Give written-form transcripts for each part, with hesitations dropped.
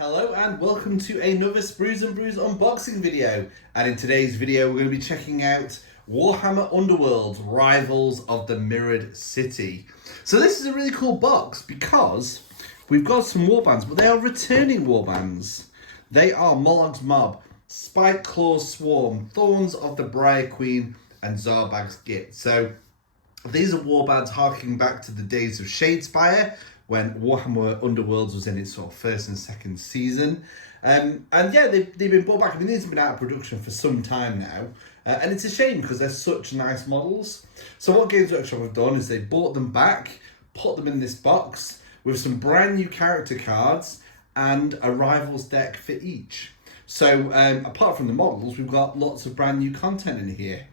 Hello and welcome to another Sprues and Brews unboxing video. And in today's video we're going to be checking out Warhammer Underworlds, Rivals of the Mirrored City. So this is a really cool box because we've got some warbands, but they are returning warbands. They are Mollog's Mob, Spiteclaws Swarm, Thorns of the Briar Queen, and Zarbag's Gitz. So these are warbands harking back to the days of Shadespire, when Warhammer Underworlds was in its sort of first and second season. And yeah, they've been brought back. I mean, these have been out of production for some time now. And it's a shame because they're such nice models. So what Games Workshop have done is they bought them back, put them in this box with some brand new character cards and a Rivals deck for each. So apart from the models, we've got lots of brand new content in here.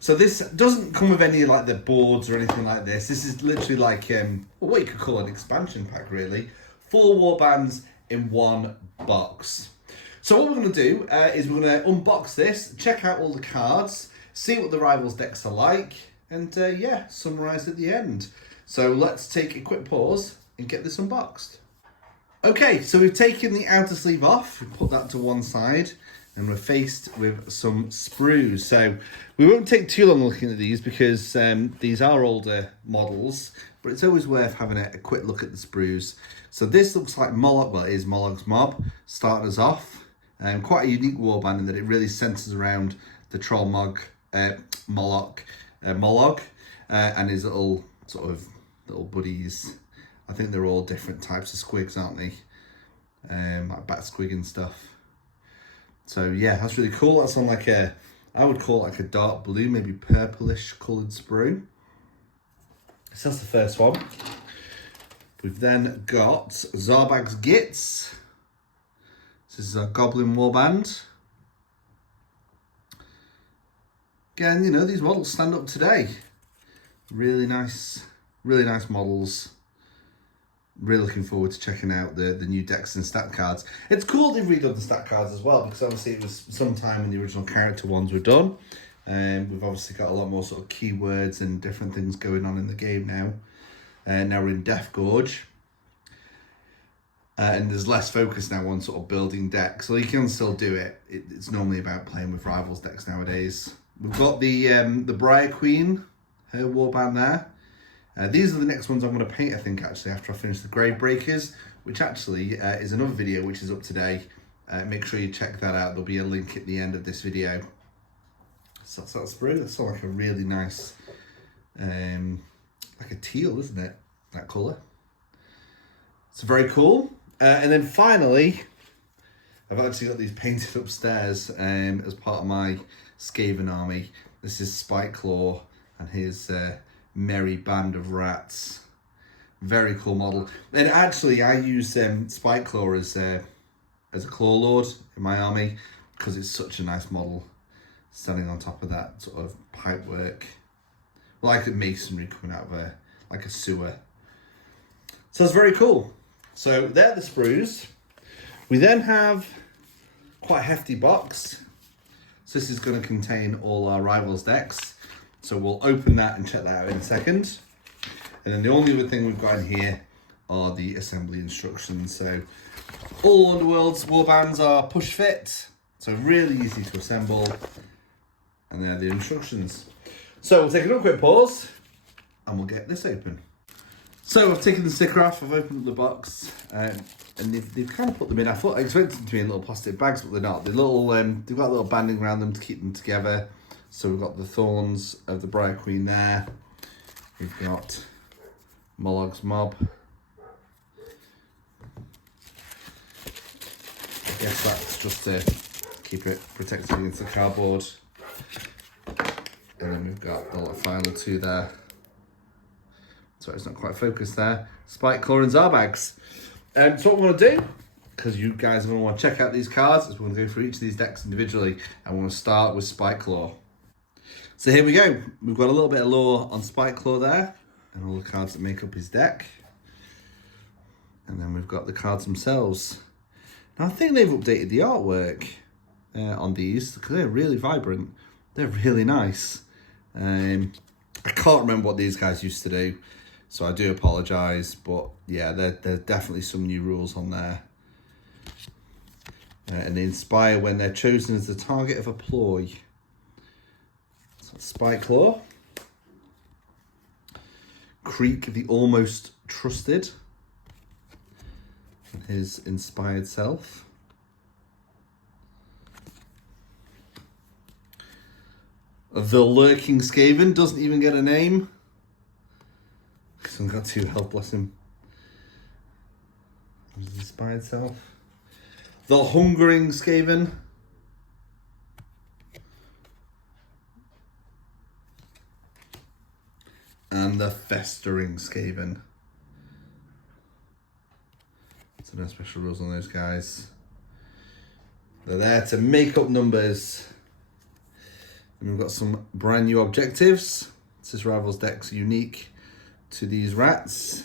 So this doesn't come with any like the boards or anything like this. This is literally like what you could call an expansion pack, really. 4 warbands in one box. So what we're going to do is we're going to unbox this, check out all the cards, see what the Rivals decks are like, and yeah, summarise at the end. So let's take a quick pause and get this unboxed. Okay, so we've taken the outer sleeve off, we put that to one side, and we're faced with some sprues. So we won't take too long looking at these because these are older models, but it's always worth having a quick look at the sprues. So this looks like Mollog, well, it is Mollog's Mob, starting us off. Quite a unique warband in that it really centres around the troll Mollog, and his little sort of little buddies. I think they're all different types of squigs, aren't they? Like bat squig and stuff. So yeah, that's really cool. That's on like I would call it like a dark blue, maybe purplish coloured sprue. So that's the first one. We've then got Zarbag's Gitz. This is a Goblin Warband. Again, you know, these models stand up today. Really nice models. Really looking forward to checking out the new decks and stat cards. It's cool they've redone the stat cards as well, because obviously it was some time when the original character ones were done. We've obviously got a lot more sort of keywords and different things going on in the game now. Now we're in Death Gorge. And there's less focus now on sort of building decks. So you can still do it. It's normally about playing with Rivals decks nowadays. We've got the Briar Queen, her warband there. These are the next ones I'm going to paint, I think, actually, after I finish the Grave Breakers, which actually is another video which is up today. Make sure you check that out. There'll be a link at the end of this video. So that's sprue. That's sort of like a really nice, like a teal, isn't it? That colour. It's very cool. And then finally, I've actually got these painted upstairs as part of my Skaven army. This is Spiteclaw and his merry band of rats. Very cool model. And actually I use Spiteclaw as a claw lord in my army because it's such a nice model, standing on top of that sort of pipe work, like a masonry coming out of like a sewer. So it's very cool. So they're the sprues. We then have quite a hefty box. So this is going to contain all our Rivals decks. So we'll open that and check that out in a second. And then the only other thing we've got in here are the assembly instructions. So all Underworlds warbands are push fit. So really easy to assemble. And there are the instructions. So we'll take another quick pause and we'll get this open. So I've taken the sticker off, I've opened up the box, and they've kind of put them in. I expected them to be in little plastic bags, but they're not. They're little, they've got a little banding around them to keep them together. So we've got the Thorns of the Briar Queen there. We've got Mollog's Mob. I guess that's just to keep it protected against the cardboard. And then we've got the little final two there. Sorry, it's not quite focused there. Spiteclaw and Zarbags. So what we're going to do, because you guys are going to want to check out these cards, is we're going to go through each of these decks individually. And we're going to start with Spiteclaw. So here we go. We've got a little bit of lore on Spiteclaw there, and all the cards that make up his deck. And then we've got the cards themselves. Now I think they've updated the artwork on these, because they're really vibrant. They're really nice. I can't remember what these guys used to do, so I do apologise, but yeah, there's definitely some new rules on there. And they inspire when they're chosen as the target of a ploy. So that's Spiteclaw. Creek, the almost trusted. And his inspired self. The Lurking Skaven doesn't even get a name. He's only got 2 health, bless him. His inspired self. The Hungering Skaven. And the Festering Skaven. So no special rules on those guys. They're there to make up numbers. And we've got some brand new objectives. This Rivals deck's unique to these rats.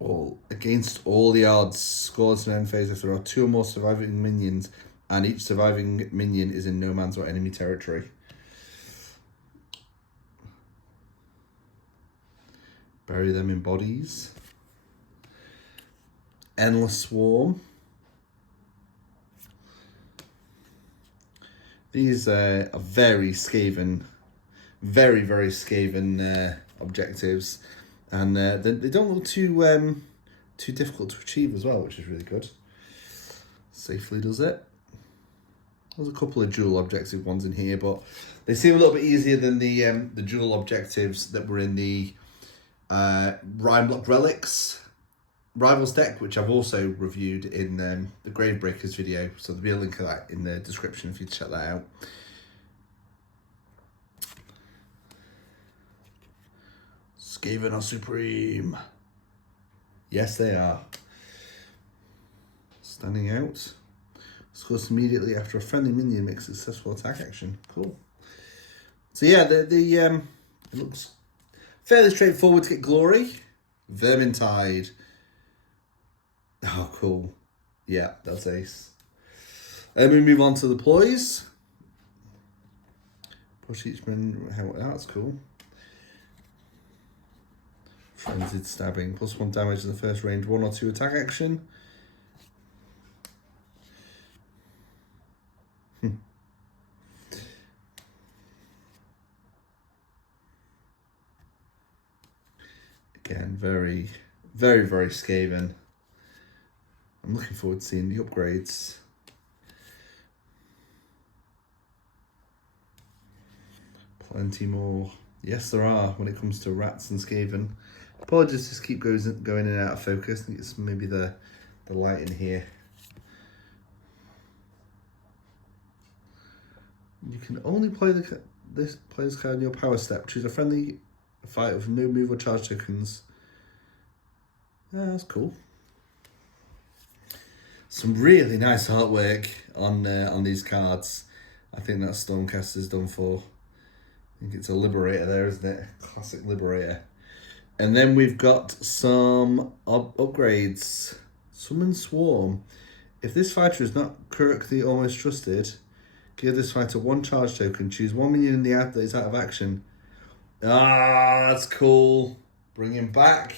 All against all the odds. Scores an end phase if there are 2 or more surviving minions, and each surviving minion is in no man's or enemy territory. Bury them in bodies. Endless Swarm. These are very Skaven, very Skaven objectives, and they don't look too difficult to achieve as well, which is really good. Safely does it. There's a couple of dual objective ones in here, but they seem a little bit easier than the dual objectives that were in the Rhyme Block Relics Rivals deck, which I've also reviewed in the Gravebreakers video, so there'll be a link to that in the description if you check that out. Skaven are supreme. Yes, they are. Standing out. Scores immediately after a friendly minion makes a successful attack action. Cool. So yeah, it looks fairly straightforward to get glory. Vermintide. Oh, cool. Yeah, that's ace. And we move on to the ploys. Push each man. That's cool. Frenzied Stabbing. +1 damage in the first range 1 or 2 attack action. Again, very Skaven. I'm looking forward to seeing the upgrades. Plenty more. Yes, there are when it comes to rats and Skaven. Apologies, just keep going in and out of focus. I think it's maybe the light in here. You can only play this player's card in your power step. Choose a friendly fight with no move or charge tokens. Yeah, that's cool. Some really nice artwork on these cards. I think that Stormcaster's done for. I think it's a Liberator there, isn't it? Classic Liberator. And then we've got some upgrades. Summon Swarm. If this fighter is not correctly almost trusted, give this fighter 1 charge token. Choose 1 minion in the ad that is out of action. Ah, that's cool. Bringing back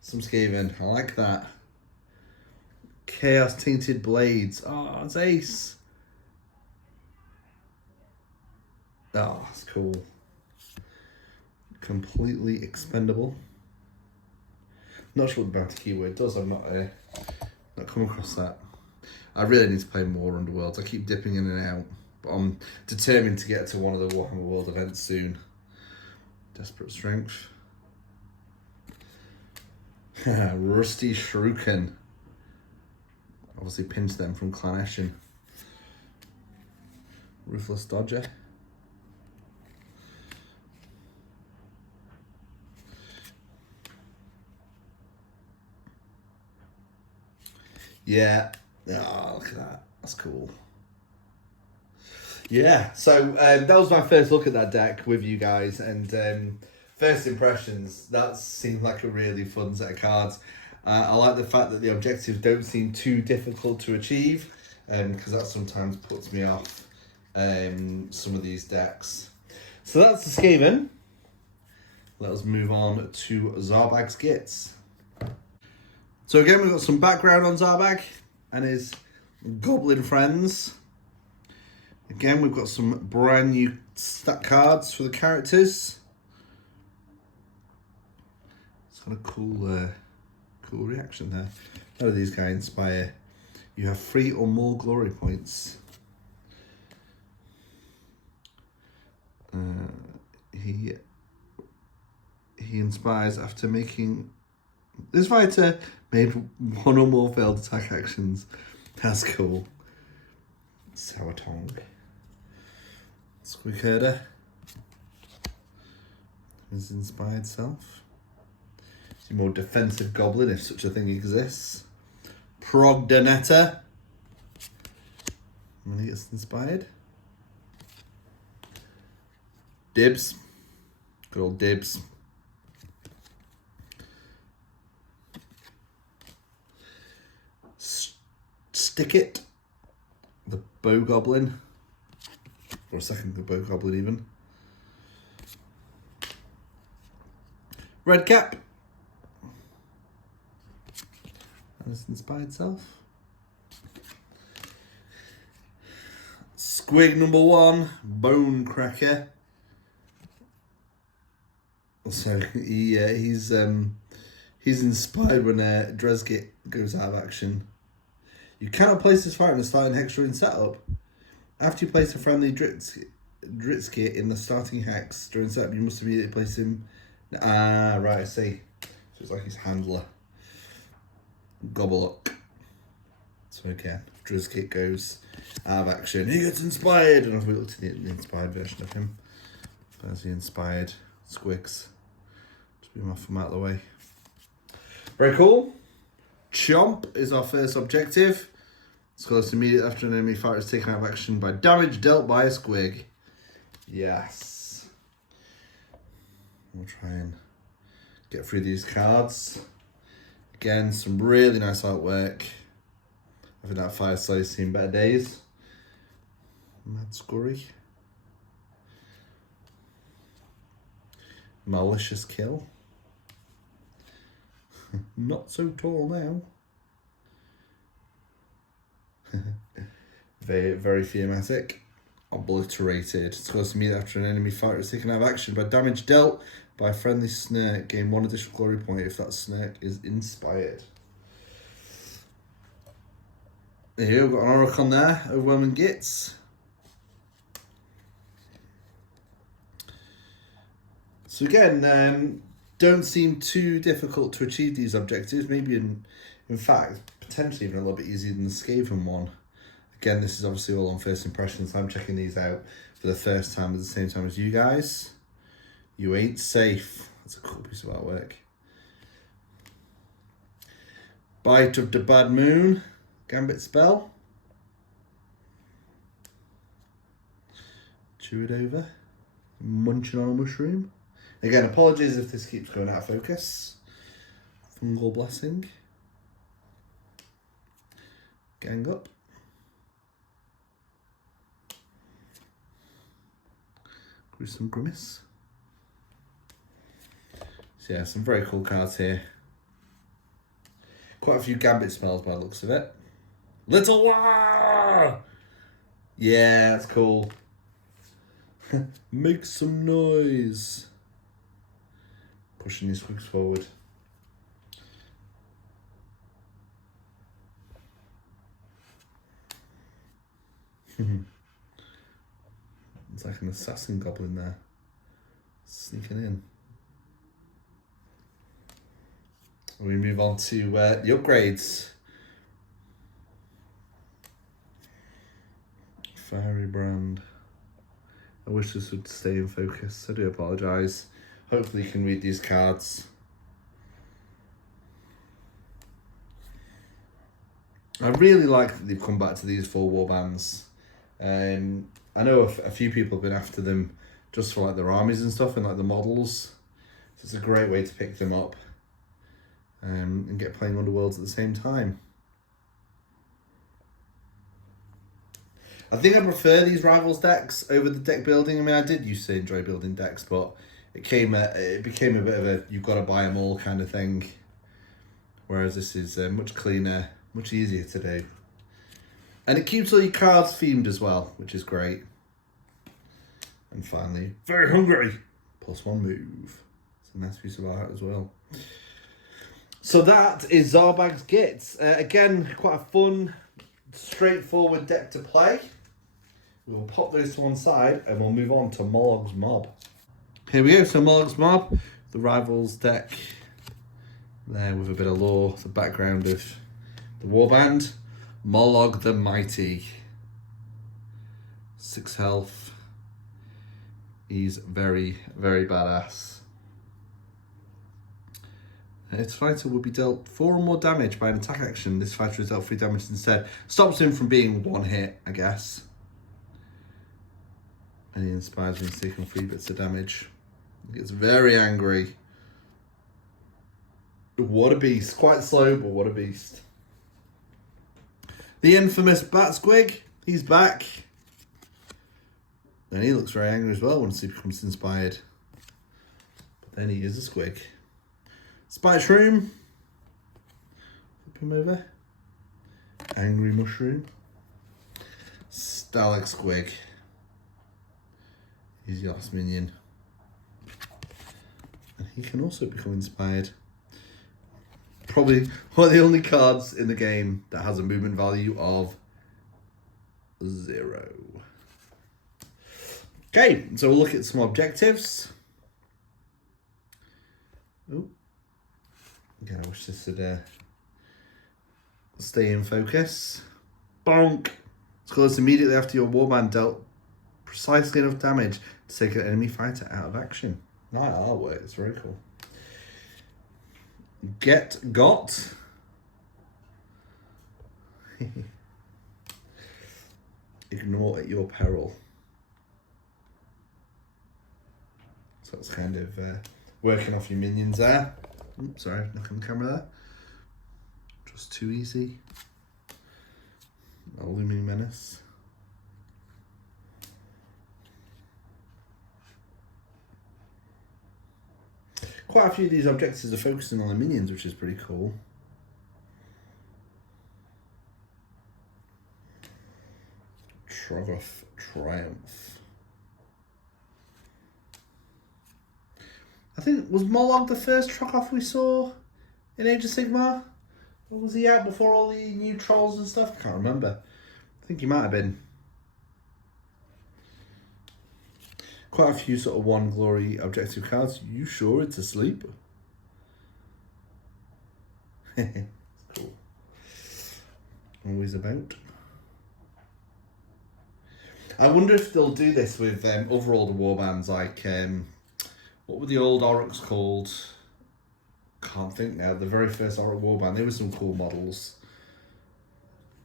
some Skaven. I like that. Chaos Tainted Blades. Oh, it's ace. Oh, that's cool. Completely expendable. Not sure what the bounty keyword does. I'm not come across that. I really need to play more Underworlds. I keep dipping in and out, but I'm determined to get to one of the Warhammer World events soon. Desperate Strength. Rusty Shuriken. Obviously pinched them from Clan Eshin. Ruthless Dodger. Yeah. Oh, look at that. That's cool. Yeah, so that was my first look at that deck with you guys, and first impressions, that seemed like a really fun set of cards. I like the fact that the objectives don't seem too difficult to achieve, because that sometimes puts me off some of these decks. So that's the Skaven. Let us move on to Zarbag's Gitz. So again, we've got some background on Zarbag and his Goblin friends. Again, we've got some brand new stat cards for the characters. It's got a cool reaction there. How do these guys inspire? You have 3 or more glory points. He inspires after making... This fighter made 1 or more failed attack actions. That's cool. Sour tongue. Squig herder. His inspired self. He's a more defensive goblin if such a thing exists. Progdonator. When he gets inspired. Dibs. Good old Dibs. Stick it. The bow goblin. For a second, the bow goblin even. Red cap. And his inspired self. Squig number 1, Bone Cracker. So he's inspired when Dresgit goes out of action. You cannot place this fighter in the starting hex during setup. After you place a friendly Dritskit in the starting hex during setup, you must immediately place him. Ah, right, I see. So it's like his handler. Gobble up. So again, if Drizkit goes out of action, he gets inspired. And if we looked at the inspired version of him, there's the inspired Squigs. Just move them out of the way. Very cool. Chomp is our first objective. It's close immediately after an enemy fighter is taken out of action by damage dealt by a squig. Yes. We'll try and get through these cards. Again, some really nice artwork. I think that fire slay's seen better days. Mad Scurry. Malicious Kill. Not so tall now. Very, very thematic. Obliterated. It's close to me after an enemy fighter is taken out of action by damage dealt by a friendly snark. Gain 1 additional glory point if that snark is inspired. Here we've got an Oracle there, Overwhelming Gitz. So again, don't seem too difficult to achieve these objectives. Maybe in fact, potentially even a little bit easier than the Skaven one. Again, this is obviously all on first impressions. I'm checking these out for the first time at the same time as you guys. You ain't safe. That's a cool piece of artwork. Bite of the Bad Moon. Gambit spell. Chew it over. Munching on a mushroom. Again, apologies if this keeps going out of focus. Fungal Blessing. Gang up. Gruesome Grimace. So yeah, some very cool cards here. Quite a few Gambit spells by the looks of it. Little War! Yeah, that's cool. Make some noise. Pushing these squigs forward. It's like an assassin goblin there. Sneaking in. We move on to the upgrades. Fiery Brand. I wish this would stay in focus. I do apologise. Hopefully you can read these cards. I really like that they've come back to these 4 warbands. I know a few people have been after them just for like their armies and stuff and like the models. So it's a great way to pick them up and get playing Underworlds at the same time. I think I prefer these Rivals decks over the deck building. I mean, I did used to enjoy building decks, but it became a bit of a you've got to buy them all kind of thing. Whereas this is much cleaner, much easier to do. And it keeps all your cards themed as well, which is great. And finally, very hungry. +1 move. It's a nice piece of art as well. So that is Zarbag's Gitz. Again, quite a fun, straightforward deck to play. We'll pop those to one side and we'll move on to Mollog's Mob. Here we go, so Mollog's Mob, the Rivals deck. There with a bit of lore, the background of the warband. Mollog the Mighty. 6 health. He's very, very badass. Its fighter will be dealt 4 or more damage by an attack action. This fighter is dealt 3 damage instead. Stops him from being 1 hit, I guess. And he inspires him to take on 3 bits of damage. He gets very angry. What a beast. Quite slow, but what a beast. The infamous Bat Squig. He's back. And he looks very angry as well once he becomes inspired. But then he is a squig. Spike Shroom. Flip him over. Angry Mushroom. Stalag Squig. He's your last minion. And he can also become inspired. Probably one of the only cards in the game that has a movement value of 0. Okay, so we'll look at some objectives. Oh, again, I wish this would stay in focus. Bonk! It's closed immediately after your warband dealt precisely enough damage to take an enemy fighter out of action. That'll work, it's very cool. Got. Ignore at your peril. So it's kind of working off your minions there. Oops, sorry, knocking the camera there. Just too easy. A looming menace. Quite a few of these objectives are focusing on the minions, which is pretty cool. Troggoth Triumph. I think, was Mollog the first Troggoth we saw in Age of Sigmar? Or was he out before all the new trolls and stuff? I can't remember. I think he might have been. Quite a few sort of one glory objective cards. You sure it's asleep? Cool. Always about. I wonder if they'll do this with overall the warbands, like what were the old Aurochs called? Can't think now. The very first Auroch warband. There were some cool models.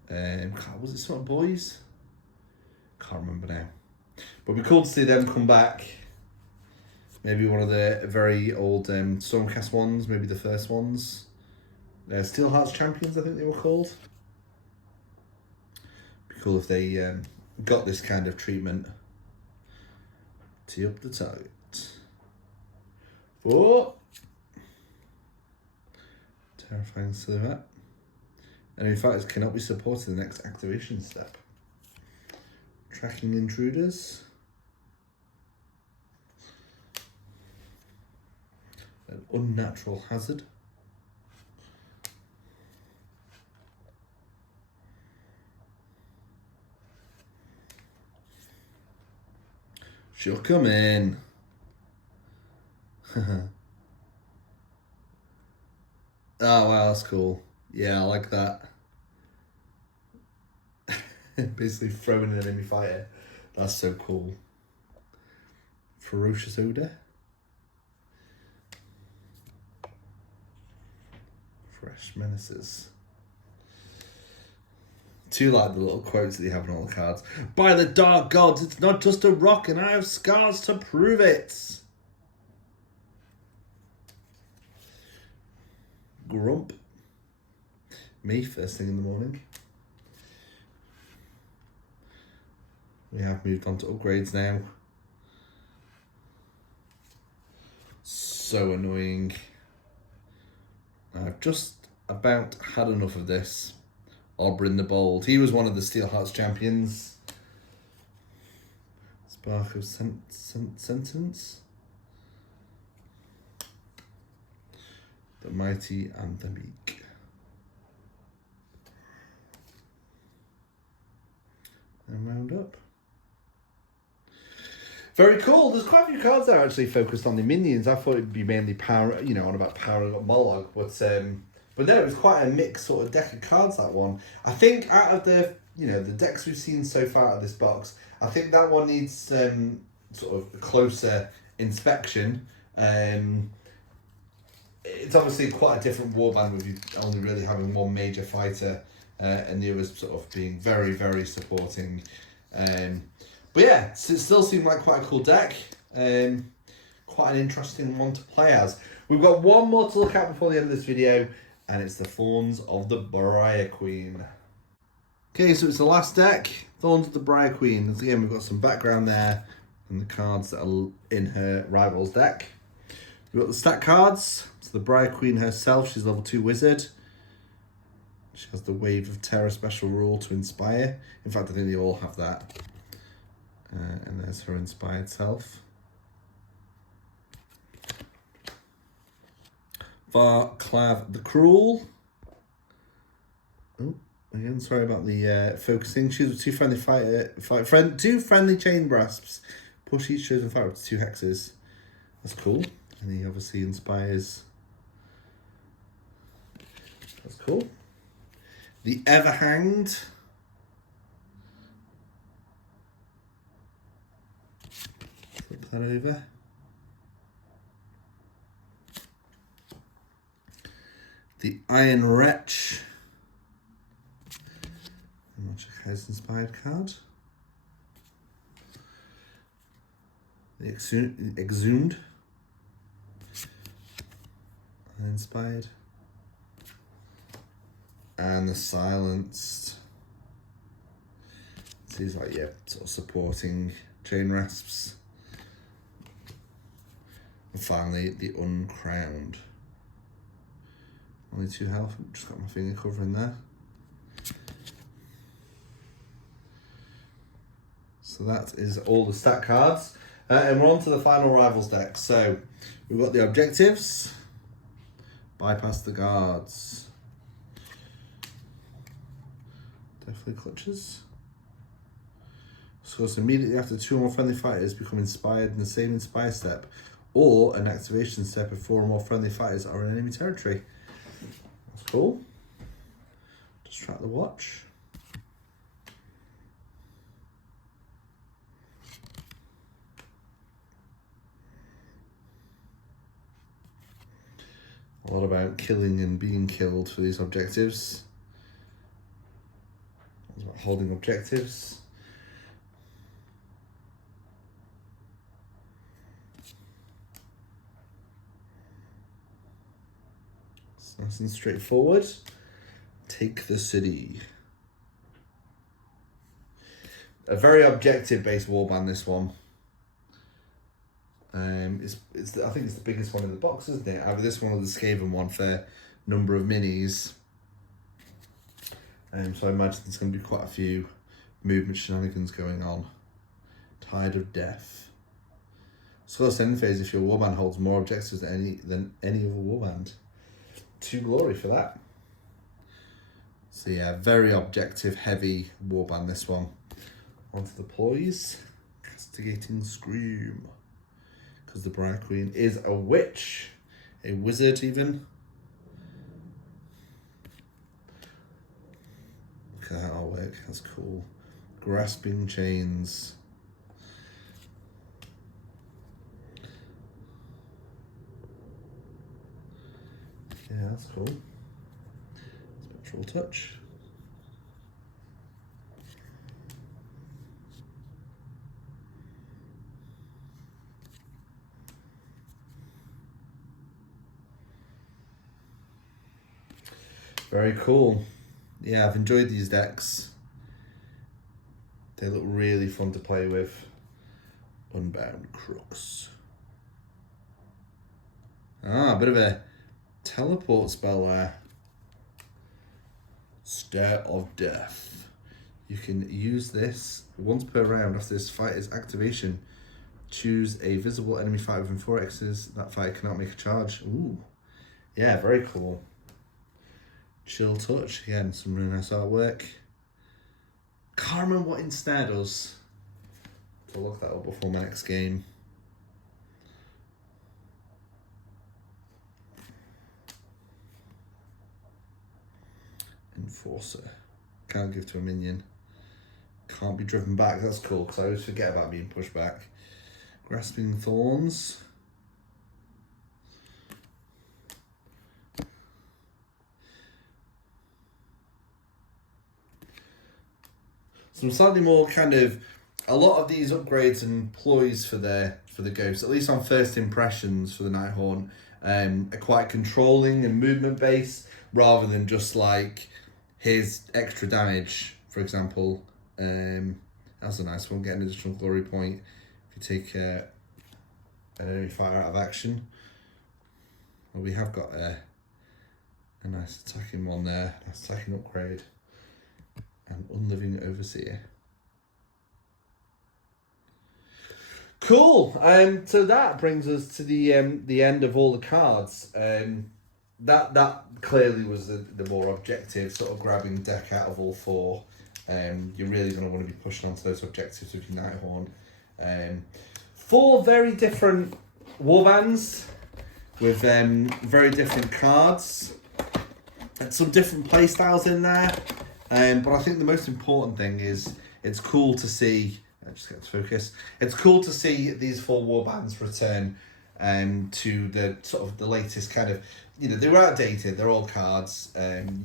Was it Smart Boys? Can't remember now. But it'd be cool to see them come back. Maybe one of the very old Stormcast ones, maybe the first ones. Steel Hearts Champions, I think they were called. Be cool if they got this kind of treatment. Tee up the target. 4. Terrifying silhouette. And in fact, it cannot be supported in the next activation step. Tracking intruders. An unnatural hazard. She'll come in. Oh wow, that's cool. Yeah, I like that. Basically throwing an enemy fighter. That's so cool. Ferocious Odor. Fresh Menaces. Too like the little quotes that they have on all the cards. By the dark gods, it's not just a rock and I have scars to prove it. Grump. Me, first thing in the morning. We have moved on to upgrades now. So annoying. I've just about had enough of this. Oberyn the Bold. He was one of the Steel Hearts champions. Spark of Sentence. The Mighty and the Meek. And round up. Very cool. There's quite a few cards that are actually focused on the minions. I thought it'd be mainly power, you know, on about power and Mollog, but no, it was quite a mixed sort of deck of cards, that one. I think out of the, you know, the decks we've seen so far out of this box, I think that one needs sort of a closer inspection. It's obviously quite a different warband with you only really having one major fighter and the others sort of being very, very supporting. But yeah, it still seemed like quite a cool deck. Quite an interesting one to play as. We've got one more to look at before the end of this video, and it's the Thorns of the Briar Queen. Okay, so it's the last deck, Thorns of the Briar Queen. Again, we've got some background there and the cards that are in her rival's deck. We've got the stat cards. So the Briar Queen herself, she's level 2 wizard. She has the Wave of Terror special rule to inspire. In fact, I think they all have that. And there's her inspired self. Varclav the Cruel. Oh, again, sorry about the focusing. Choose with 2 friendly two friendly chain grasps. Push each chosen fighter up to 2 hexes. That's cool. And he obviously inspires. That's cool. The Everhanged. Flip that over. The Iron Wretch. I'm not sure how it's inspired card. The Exhumed. Uninspired. And the Silenced. Seems like, yeah, sort of supporting chain rasps. And finally, the Uncrowned. Only 2 health, just got my finger covering there. So that is all the stat cards. And we're on to the final Rivals deck. So we've got the objectives. Bypass the guards. Definitely clutches. So it's immediately after 2 or more friendly fighters become inspired in the same inspire step, or an activation step if 4 or more friendly fighters are in enemy territory. That's cool. Just track the watch. A lot about killing and being killed for these objectives. It's about holding objectives. It's nice and straightforward. Take the city. A very objective-based warband, this one. I think it's the biggest one in the box, isn't it? Either this one or the Skaven one for number of minis. So I imagine there's going to be quite a few movement shenanigans going on. Tide of Death. Source end phase if your warband holds more objectives than any other warband. To glory for that. So yeah, very objective heavy warband, this one. Onto the ploys. Castigating Scream. Because the Briar Queen is a witch. A wizard even. Look at that artwork, that's cool. Grasping Chains. Yeah, that's cool. Spectral Touch. Very cool. Yeah, I've enjoyed these decks. They look really fun to play with. Unbound Crooks. Ah, a bit of a teleport spell there. Stare of Death. You can use this once per round after this fighter's activation. Choose a visible enemy fighter within 4 X's. That fighter cannot make a charge. Ooh. Yeah, very cool. Chill touch. Again, some really nice artwork. Can't remember what Instead does. I'll look that up before my next game. Enforcer. Can't give to a minion. Can't be driven back. That's cool because I always forget about being pushed back. Grasping Thorns. Some slightly more kind of, a lot of these upgrades and ploys for the ghosts, at least on first impressions for the Nighthaunt, are quite controlling and movement based rather than just like here's extra damage, for example. That's a nice one. Get an additional glory point if you take an enemy fighter out of action. Well, we have got a nice attacking one there, nice attacking upgrade. And Unliving Overseer. Cool. So that brings us to the end of all the cards. That clearly was the more objective, sort of grabbing deck out of all 4. You're really going to want to be pushing onto those objectives with your Nighthaunt. 4 very different warbands with very different cards and some different play styles in there. But I think the most important thing is it's cool to see. I just get to focus. It's cool to see these 4 warbands return to the sort of the latest kind of, they were outdated. They're old cards.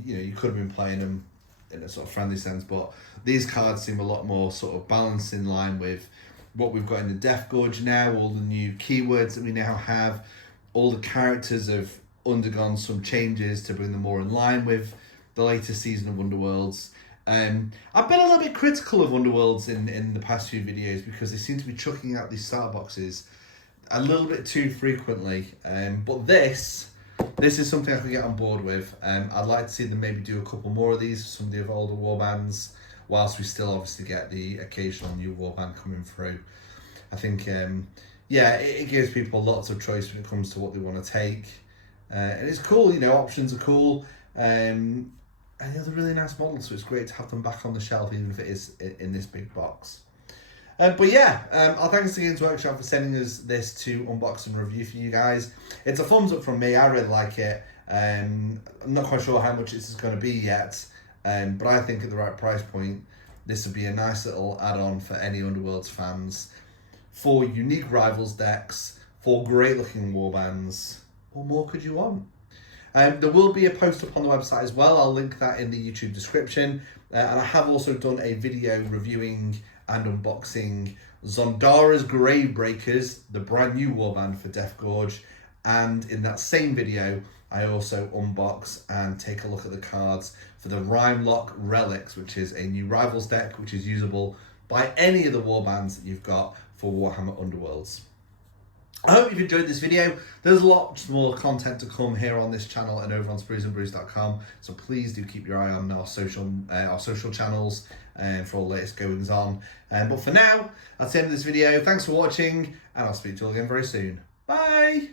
You could have been playing them in a sort of friendly sense, but these cards seem a lot more sort of balanced in line with what we've got in the Death Gorge now. All the new keywords that we now have. All the characters have undergone some changes to bring them more in line with the latest season of Underworlds. I've been a little bit critical of Underworlds in the past few videos because they seem to be chucking out these starter boxes a little bit too frequently. But this is something I can get on board with. I'd like to see them maybe do a couple more of these, some of the older warbands, whilst we still obviously get the occasional new warband coming through. I think, it gives people lots of choice when it comes to what they want to take. And it's cool, options are cool. And they're really nice models, so it's great to have them back on the shelf, even if it is in this big box. Our thanks again to Workshop for sending us this to unbox and review for you guys. It's a thumbs up from me. I really like it. I'm not quite sure how much this is going to be yet, but I think at the right price point, this would be a nice little add-on for any Underworlds fans. 4 unique Rivals decks, 4 great-looking warbands. What more could you want? There will be a post up on the website as well. I'll link that in the YouTube description. And I have also done a video reviewing and unboxing Zondara's Gravebreakers, the brand new warband for Death Gorge. And in that same video, I also unbox and take a look at the cards for the Rhymelock Relics, which is a new Rivals deck, which is usable by any of the warbands that you've got for Warhammer Underworlds. I hope you've enjoyed this video. There's lots more content to come here on this channel and over on spruesandbrews.com. So please do keep your eye on our social channels for all the latest goings on. But for now, that's the end of this video. Thanks for watching, and I'll speak to you all again very soon. Bye!